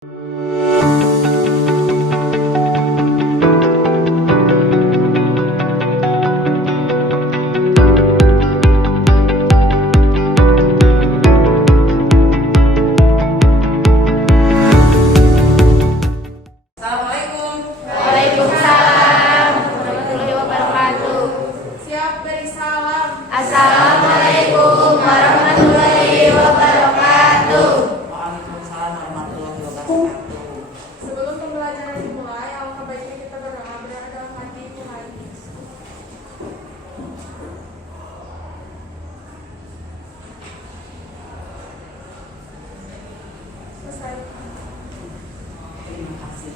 Assalamualaikum warahmatullahi wabarakatuh. Waalaikumsalam warahmatullahi wabarakatuh. Sebelum pembelajaran dimulai, alangkah baiknya kita berdoa dalam hati Tuhan Yesus. Selesai. Terima kasih.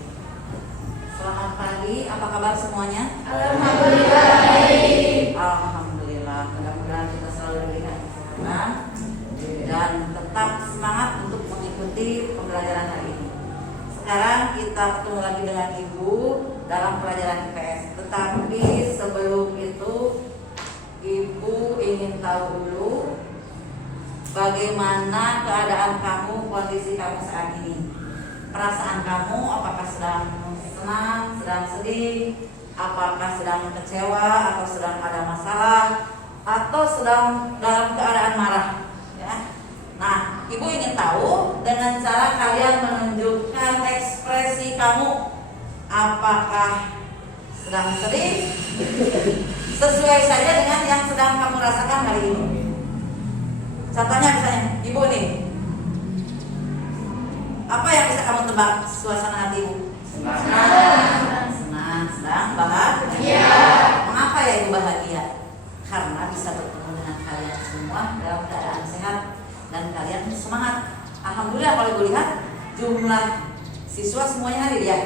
Selamat pagi, apa kabar semuanya? Alhamdulillah baik. Alhamdulillah, mudah-mudahan kita selalu diberikan kesehatan dan tetap semangat untuk mengikuti pembelajaran hari ini. Sekarang kita ketemu lagi dengan Ibu dalam pelajaran IPS. Tetapi sebelum itu, Ibu ingin tahu dulu bagaimana keadaan kamu, kondisi kamu saat ini. Perasaan kamu apakah sedang senang, sedang sedih, apakah sedang kecewa, atau sedang ada masalah, atau sedang dalam keadaan marah, ya. Nah, Ibu ingin tahu dengan cara kalian menunjukkan ekspresi kamu, apakah sedang sedih, sesuai saja dengan yang sedang kamu rasakan hari ini. Contohnya misalnya, Ibu nih, apa yang bisa kamu tebak suasana hatimu? Senang, sedang, bahagia. Mengapa ya Ibu bahagia? Karena bisa bertemu dengan kalian semua dalam keadaan sehat dan kalian semangat. Alhamdulillah, kalau Ibu lihat jumlah siswa semuanya hadir ya.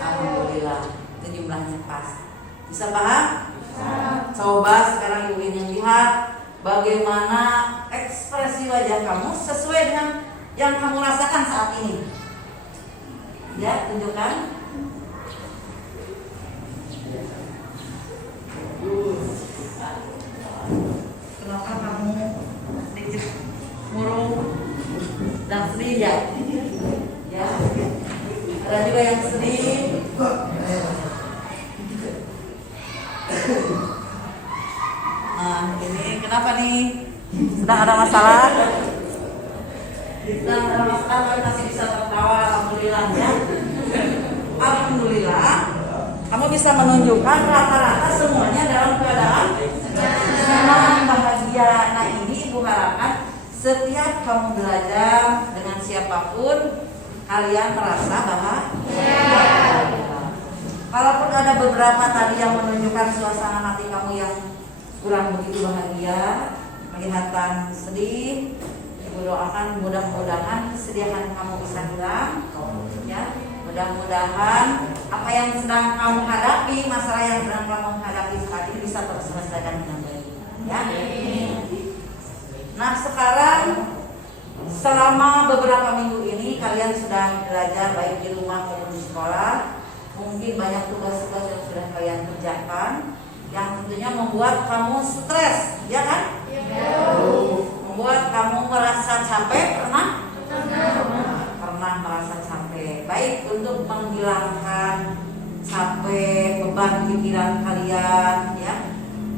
Alhamdulillah, itu jumlahnya pas. Bisa paham? Coba sekarang Ibu ingin lihat bagaimana ekspresi wajah kamu sesuai dengan yang kamu rasakan saat ini. Ya, tunjukkan. Kenapa kamu sedikit murung dan sedih ya? Ya. Ada juga yang sedih. Nah, ini kenapa nih? Sedang ada masalah? Sedang ada masalah tapi masih bisa tertawa, alhamdulillah ya. Alhamdulillah, kamu bisa menunjukkan rata-rata semuanya dalam keadaan senang, bahagia. Nah, ini Ibu harapkan setiap kamu belajar dengan siapapun, kalian merasa bahagia. Kalaupun ada beberapa tadi yang menunjukkan suasana hati kamu yang kurang begitu bahagia, kelihatan sedih, Ibu doakan mudah-mudahan kesedihan kamu bisa hilang, ya. Mudah-mudahan apa yang sedang kamu hadapi, masalah yang sedang kamu hadapi saat ini bisa terselesaikan dengan baik, ya. Nah, sekarang selama beberapa minggu ini kalian sudah belajar baik di rumah maupun di sekolah. Mungkin banyak tugas-tugas yang sudah kalian kerjakan yang tentunya membuat kamu stres, ya kan? Membuat kamu merasa capek, pernah merasa capek. Baik, untuk menghilangkan capek, beban pikiran kalian, ya.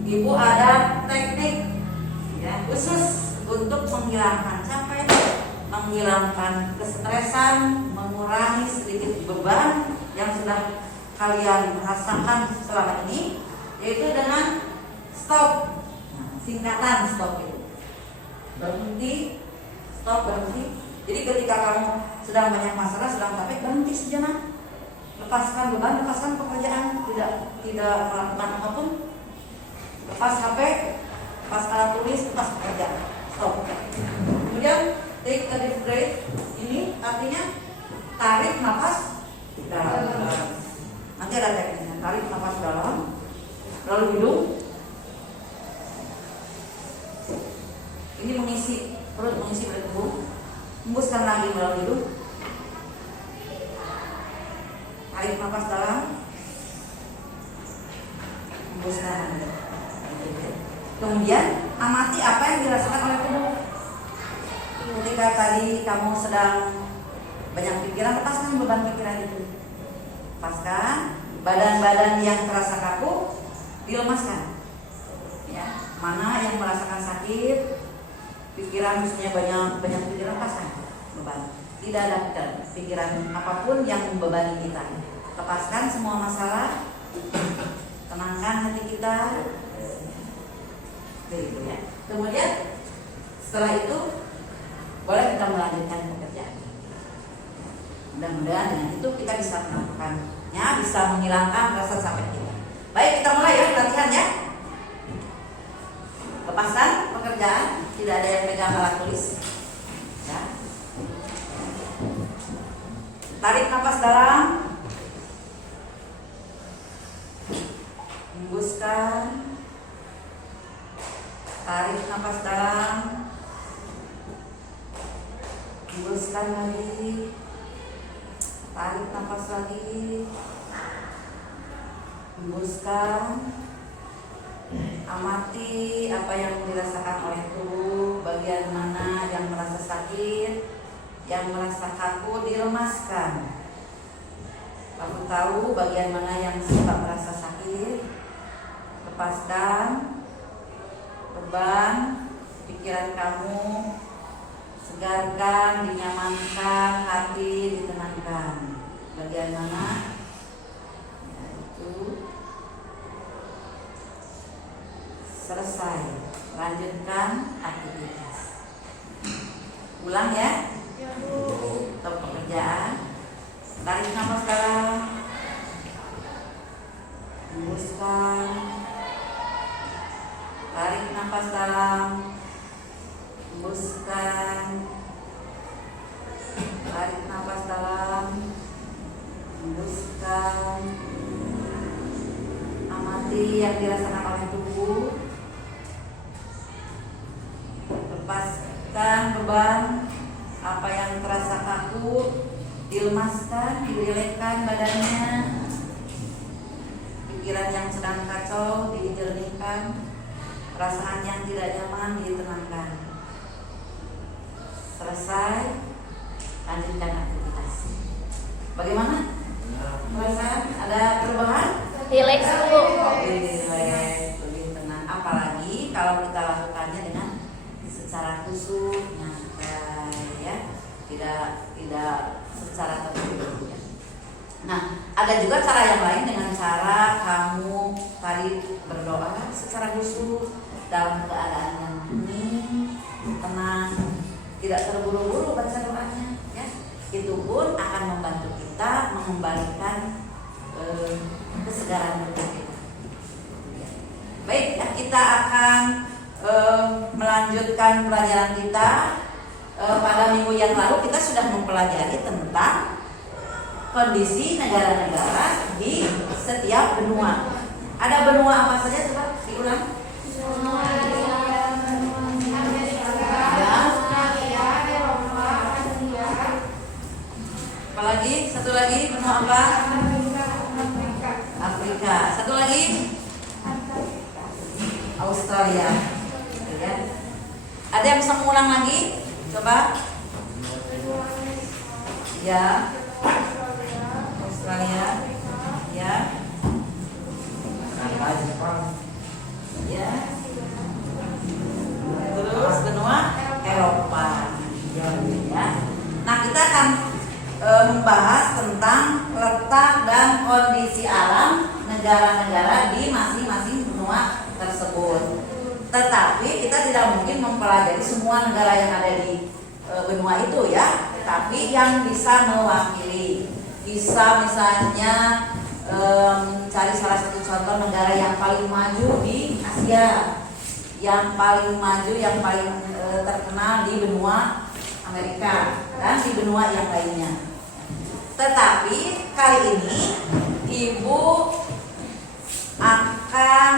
Ibu ada teknik ya khusus untuk menghilangkan capek, menghilangkan kestresan, mengurangi sedikit beban yang sudah kalian rasakan selama ini, yaitu dengan stop. Nah, singkatan stop itu berhenti, stop, berhenti. Jadi ketika kamu sedang banyak masalah, sedang capek, berhenti sejenak, lepaskan beban, lepaskan pekerjaan, tidak melakukan apapun, lepas HP, lepas alat tulis, lepas pekerjaan, stop. Kemudian take a deep breath. Ini artinya tarik nafas dalam. Nanti ada tekniknya, tarik nafas dalam, lalu hidung. Ini mengisi perut, mengisi tubuh. Hembuskan lagi melalui hidung. Tarik nafas dalam, hembuskan lagi. Kemudian amati apa yang dirasakan oleh tubuh. Ketika tadi kamu sedang banyak pikiran, lepaskan beban pikiran itu. Lepaskan. Badan-badan yang terasa kaku dilemaskan. Ya, mana yang merasakan sakit, pikiran misalnya banyak pikiran, lepaskan beban. Tidak ada pikiran apapun yang membebani kita. Lepaskan semua masalah, tenangkan hati kita. Begitu ya. Kemudian setelah itu boleh kita melanjutkan pekerjaan. Mudah-mudahan dengan itu kita bisa melakukannya, bisa menghilangkan rasa capek kita. Baik, kita mulai ya latihan ya. Lepaskan pekerjaan, tidak ada yang pegang alat tulis. Ya. Tarik nafas dalam, hembuskan. Tarik nafas dalam, hembuskan lagi. Tarik nafas lagi, hembuskan. Amati apa yang dirasakan oleh tubuh, bagian mana yang merasa sakit, yang merasa kaku, dilemaskan. Kamu tahu bagian mana yang suka merasa sakit, lepaskan beban pikiran kamu, segarkan, dinyamankan, hati ditenangkan. Bagian mana? Ya, itu selesai. Lanjutkan aktivitas. Ulang ya. Untuk pekerjaan. Tarik nafas dalam, hembuskan. Tarik nafas dalam, hembuskan. Tarik nafas dalam, hembuskan. Amati yang dirasakan oleh tubuh. Lepaskan beban apa yang terasa kaku, dilemaskan, dirilekkan badannya. Pikiran yang sedang kacau dijernihkan, perasaan yang tidak nyaman ditenangkan. Selesai, lanjutkan aktivitas. Bagaimana? Perasaan ada perubahan? Relax dulu. Relax, lebih tenang. Apalagi kalau kita lakukannya dengan secara khusyuk, nyantai ya, tidak secara tertutup. Nah, ada juga cara yang lain dengan cara kamu tadi berdoa secara khusyuk dalam keadaan yang hening, tenang, tidak terburu-buru baca doanya. Ya, itu pun akan membantu kita mengembalikan kesegaran tubuh kita. Baik, ya, kita akan melanjutkan pelajaran kita. Pada minggu yang lalu kita sudah mempelajari tentang kondisi negara-negara di setiap benua. Ada benua apa saja coba diulang? Benua Asia, benua Amerika, Australia, Eropa, Asia. Apalagi? Satu lagi benua apa? Afrika. Afrika. Satu lagi? Australia. Ya. Ada yang bisa mengulang lagi? Coba. Ya. Australia. Ya. Ya. Terus benua Eropa. Ya. Nah, kita akan membahas tentang letak dan kondisi alam negara-negara di masing-masing benua tersebut. Tetapi kita tidak mungkin mempelajari semua negara yang ada di benua itu ya, tapi yang bisa mewakili. Bisa misalnya cari salah satu contoh negara yang paling maju di Asia, yang paling maju, yang paling terkenal di benua Amerika dan di benua yang lainnya. Tetapi kali ini Ibu akan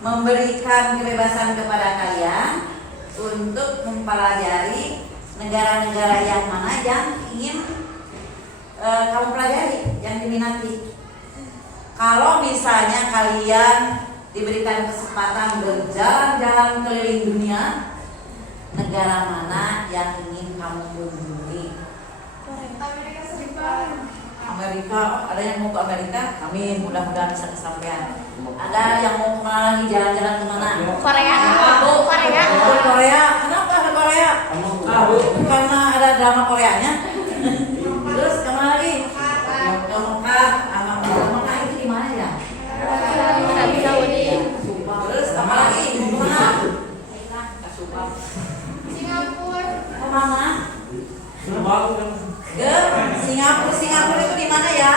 memberikan kebebasan kepada kalian untuk mempelajari negara-negara yang mana yang ingin kamu pelajari, yang diminati. Kalau misalnya kalian diberikan kesempatan berjalan-jalan keliling dunia, negara mana yang ingin kamu kunjungi? Amerika. Oh, ada yang mau ke Amerika? Amin, mudah-mudahan bisa kesampaian. Ada yang mau kemana lagi, jalan-jalan kemana? Korea. Korea. Oh, Korea. Kenapa ada Korea? Karena ada drama Koreanya. Terus kemana lagi? Ke Mekah. Mekah itu di mana ya? Arab Saudi. Terus kemana lagi? Kemana? Singapura. Kemana? Ke Singapura. Singapura itu di mana ya?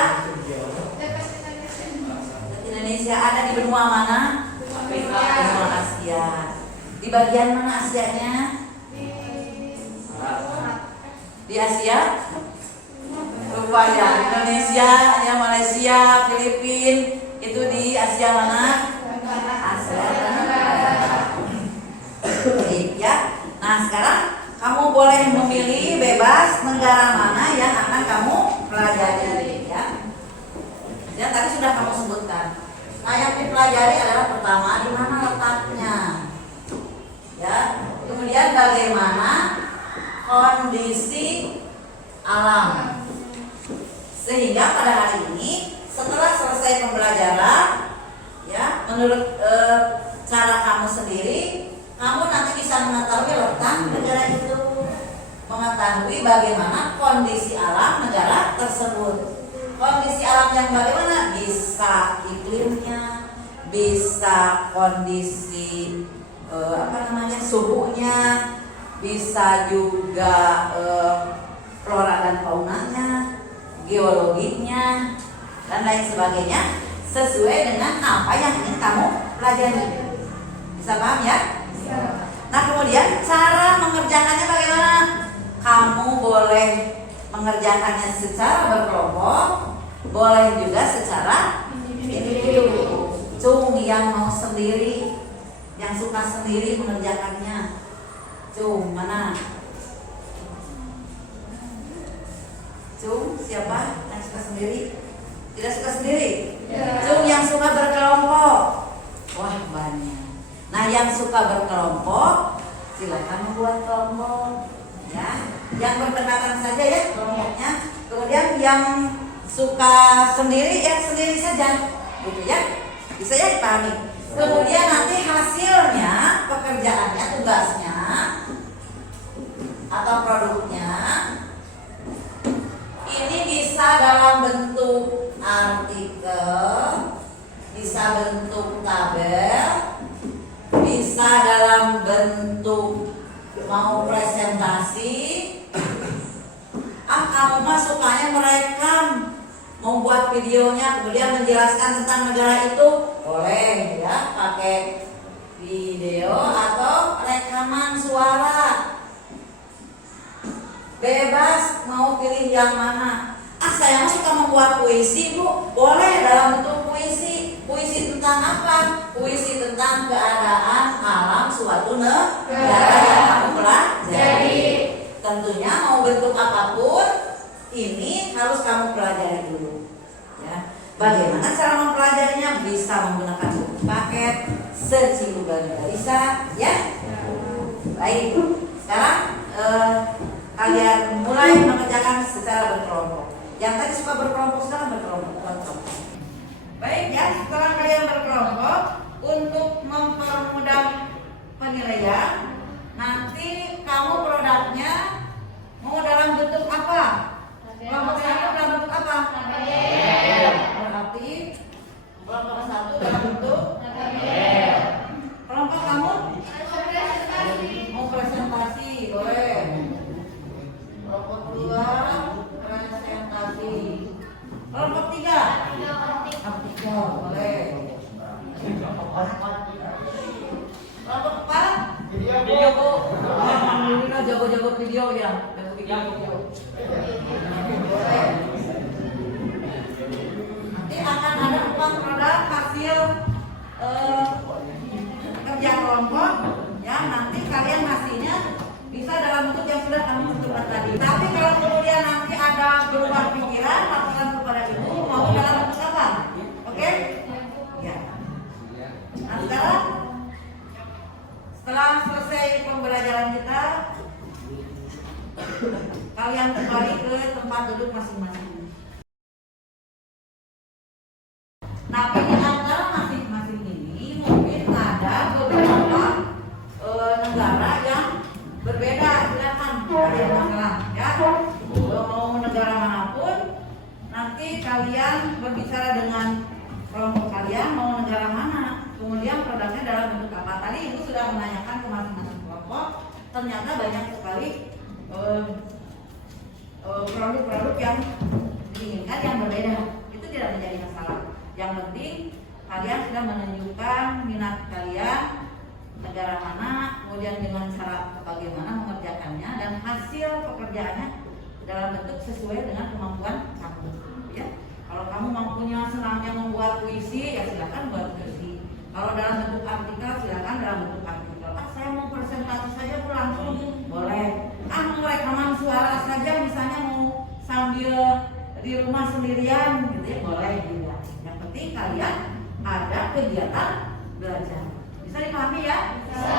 Indonesia. Ada di benua mana? Benua Asia. Di bagian mana Asianya? Di Asia? Lupa ya. Indonesia, ya Malaysia, Filipina. Itu di Asia mana? Asia Tenggara. Oke, ya. Nah, sekarang kamu boleh memilih bebas negara mana yang akan kamu pelajari, ya. Ya, tadi sudah kamu sebutkan. Nah, yang dipelajari adalah pertama di mana letaknya, ya. Kemudian bagaimana kondisi alam. Sehingga pada hari ini setelah selesai pembelajaran, ya, menurut cara kamu sendiri, kamu nanti bisa mengetahui letak negara itu, mengetahui bagaimana kondisi alam negara tersebut. Kondisi alam yang bagaimana? Bisa iklimnya, bisa kondisi suhunya, bisa juga flora dan faunanya, geologinya, dan lain sebagainya, sesuai dengan apa yang ingin kamu pelajari. Bisa paham ya? Nah, kemudian cara mengerjakannya bagaimana? Kamu boleh mengerjakannya secara berkelompok, boleh juga secara individu. Cung yang mau sendiri, yang suka sendiri mengerjakannya. Cung mana? Cung siapa yang suka sendiri? Tidak suka sendiri? Cung yang suka berkelompok. Wah, banyak. Nah, yang suka berkelompok silakan membuat kelompok, ya. Yang berdekatan saja ya kelompoknya. Kemudian yang suka sendiri ya sendiri saja, gitu ya. Bisa ya dipahami. Kemudian nanti hasilnya, pekerjaannya, tugasnya atau produknya ini bisa dalam bentuk artikel, bisa bentuk tabel, bisa dalam bentuk mau presentasi. Kamu mah sukanya merekam, mau buat videonya, kemudian menjelaskan tentang negara itu, boleh ya, pakai video atau rekaman suara. Bebas mau pilih yang mana. Saya suka membuat puisi, Bu. Boleh dalam bentuk puisi. Puisi tentang apa? Puisi tentang keadaan alam suatu negara yang kamu pelajari. Tentunya mau bentuk apapun, ini harus kamu pelajari dulu. Ya. Bagaimana cara mempelajarinya? Bisa menggunakan buku paket, seciluganya bisa, ya. Baik. Sekarang kalian mulai mengerjakan secara berkelompok. Yang tadi suka berkelompok, sekarang berkelompok. Baik ya, setelah kalian berkelompok, untuk mempermudah penilaian, nanti kamu produknya mau dalam bentuk apa? Kelompok satu dalam bentuk apa? Berarti kelompok satu dalam bentuk kelompok kamu mau presentasi, boleh. Kelompok dua presentasi. Kelompok tiga artikel, boleh. Kelompok empat video, Bu. Alhamdulillah jago-jago video ya, video. Boleh. Nanti akan ada 4 produk hasil kerja kelompok, ya. Nanti kalian hasilnya bisa dalam bentuk yang sudah kamu tentukan tadi. Tapi kalau kemudian nanti ada berubah pikiran, laporkan kepada ibu mau dalam bentuk apa? Oke? Ya. Nah, setelah selesai pembelajaran kita, kalian kembali ke tempat duduk masing-masing. Nah, di antara masing-masing ini mungkin ada beberapa negara yang berbeda. Silakan kalian masalah ya. Mau negara manapun, nanti kalian berbicara dengan kelompok kalian mau negara mana, kemudian produknya dalam bentuk apa. Tadi Ibu sudah menanyakan ke masing-masing kelompok, ternyata banyak sekali produk-produk yang diinginkan yang berbeda. Itu tidak menjadi masalah. Yang penting kalian sudah menunjukkan minat kalian, negara mana, kemudian dengan cara bagaimana mengerjakannya, dan hasil pekerjaannya dalam bentuk sesuai dengan kemampuan kamu. Ya, kalau kamu mampunya senangnya membuat puisi, ya silakan buat puisi. Kalau dalam bentuk artikel, silakan dalam bentuk artikel. Saya mau presentasi saja langsung boleh. Mau rekaman suara saja, misalnya mau sambil di rumah sendirian, gitu ya, boleh juga. Yang penting kalian ada kegiatan belajar. Bisa dipahami ya? Bisa.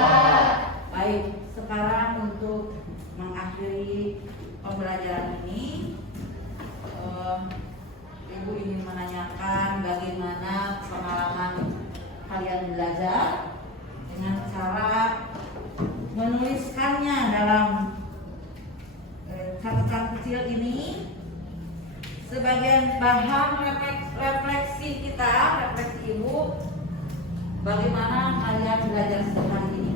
Baik, sekarang untuk mengakhiri pembelajaran ini, Ibu ingin menanyakan bagaimana pengalaman kalian belajar dengan cara menuliskannya dalam catatan kecil ini sebagai bahan refleksi kita, refleksi Ibu, bagaimana kalian belajar setiap ini.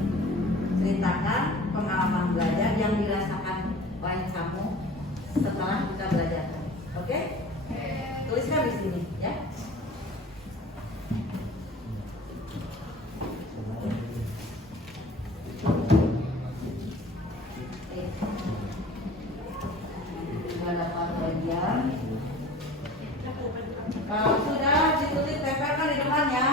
Ceritakan pengalaman belajar yang dirasakan oleh kamu setelah kita belajar. Oke? Tuliskan di sini ya. Dapat bagian. Kalau sudah ditulis tempelkan di depannya.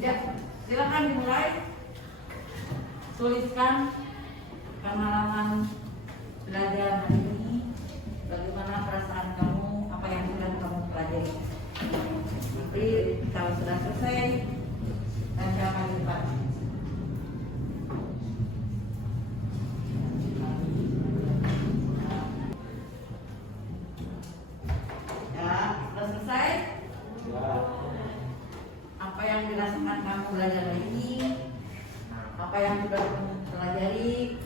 Ya, silakan dimulai. Tuliskan pengalaman belajar hari ini. Bagaimana perasaan kamu, apa yang sudah kamu pelajari. Nanti kalau sudah selesai, silakan di depan. Ya, sudah selesai. Apa yang dirasakan kamu belajar hari ini, apa yang sudah kamu pelajari,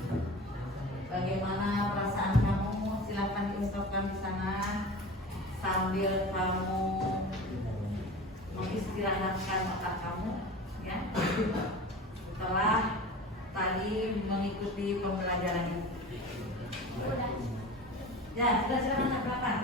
bagaimana perasaan kamu, silakan diungkapkan di sana sambil kamu mengistirahatkan otak kamu, ya. Setelah tadi mengikuti pembelajaran ini. Ya, sudah silakan ke belakang.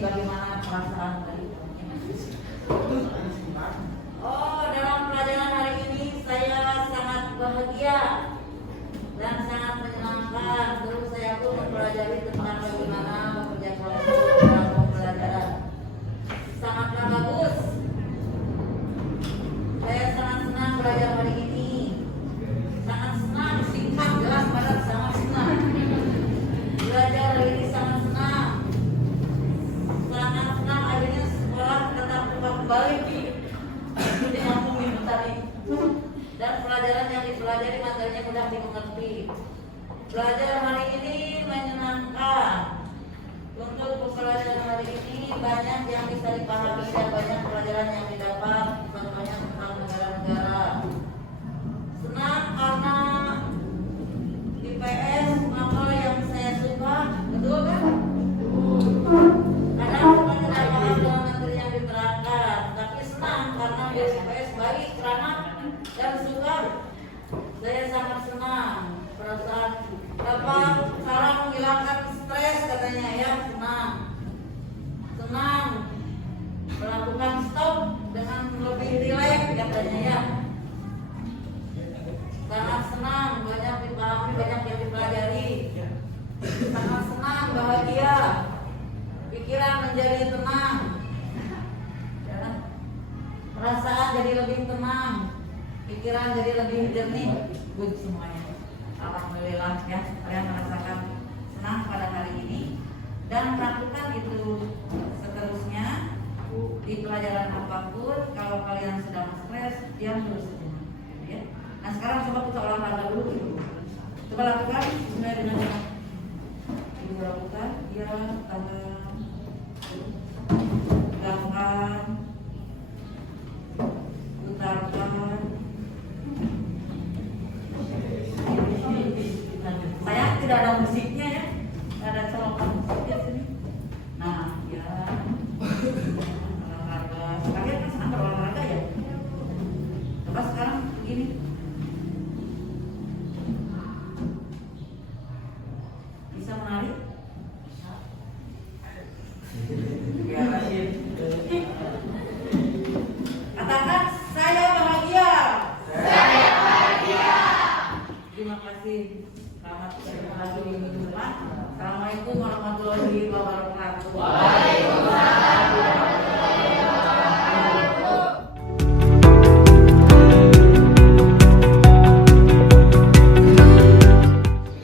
Bagaimana perasaan tadi? Oh, dalam pelajaran hari ini saya sangat bahagia dan sangat menyenangkan. Terus saya pun mempelajari tentang bagaimana bekerja kelompok dalam pembelajaran. Sangatlah bagus. Saya kembali dia ngomongin tadi. Dan pelajaran yang dipelajari materinya mudah dimengerti. Belajar hari ini menyenangkan. Untuk pelajaran hari ini banyak yang bisa dipahami dan banyak pelajaran yang didapat, banyak tentang negara-negara. Senang karena IPS maka yang saya suka, betul kan? Kadang suka tidak paham dengan materi yang diterangkan, tapi senang karena IPS baik, ramah dan suka. Saya sangat senang perasaan dapat cara menghilangkan stres katanya ya, senang melakukan stop dengan lebih rileks katanya ya. Sangat senang, banyak dipahami, banyak yang dipelajari. Sangat senang, bahagia, pikiran menjadi tenang ya. Perasaan jadi lebih tenang, pikiran jadi lebih jernih. Good semuanya, alhamdulillah ya. Kalian merasakan senang pada hari ini dan melakukan itu seterusnya di pelajaran apapun. Kalau kalian sedang stres, diam dulu sejenak ya. Nah sekarang coba kita olahraga dulu gitu. Coba lakukan sesuai dengan yang ibu lakukan. Ya, tangan tegakkan, putarkan. Saya tidak ada musiknya ya, tidak ada colokan musiknya sini. Nah ya, olahraga. Kalian kan senang berolahraga ya. Coba sekarang begini. Bisa menari? Katakan saya bahagia. Saya bahagia. Terima kasih. Selamat bertemu lagi minggu depan. Assalamualaikum warahmatullahi wabarakatuh. Waalaikumsalam warahmatullahi wabarakatuh.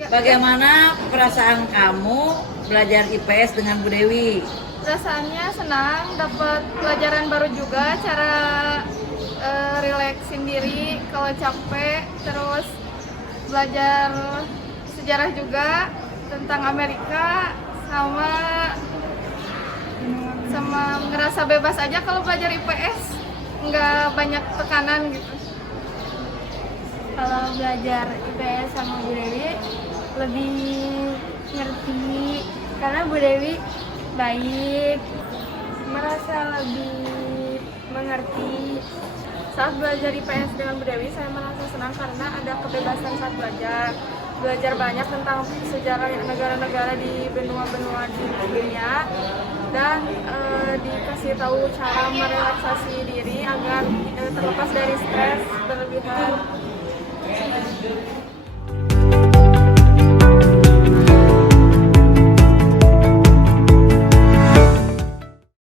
Bagaimana perasaan kamu belajar IPS dengan Bu Dewi? Perasaannya senang, dapat pelajaran baru juga, cara relaksin diri kalau capek, terus belajar sejarah juga tentang Amerika, sama ngerasa bebas aja kalau belajar IPS, nggak banyak tekanan gitu. Kalau belajar IPS sama Bu Dewi lebih ngerti karena Bu Dewi baik, merasa lebih mengerti. Saat belajar IPS dengan Bu Dewi, saya merasa senang karena ada kebebasan saat belajar banyak tentang sejarah negara-negara di benua-benua di dunia, dan dikasih tahu cara merelaksasi diri agar terlepas dari stres berlebihan.